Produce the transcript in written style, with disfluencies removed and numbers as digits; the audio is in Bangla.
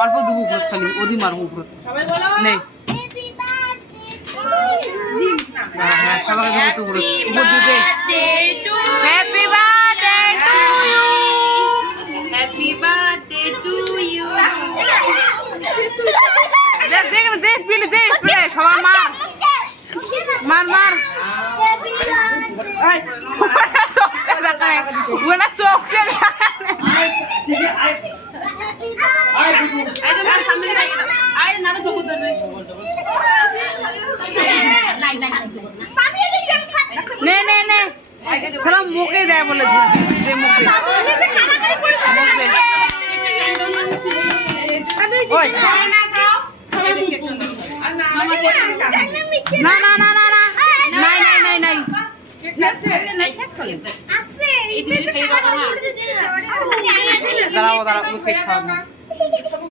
অল্প দেবো উপর খালি ওদি মারবো উপর নেই হ্যাঁ সবাইকে দেবো তো উপর দিতে happy birthday to you happy birthday to you দেখ দেখ পিলে দে স্প্রে সবাই মার মার buena sofia ne चलो मुके दे बोले दे मुके ना ना ना ना ना नहीं नहीं नहीं দাঁড়াও দাঁড়াও কেক খাওয়া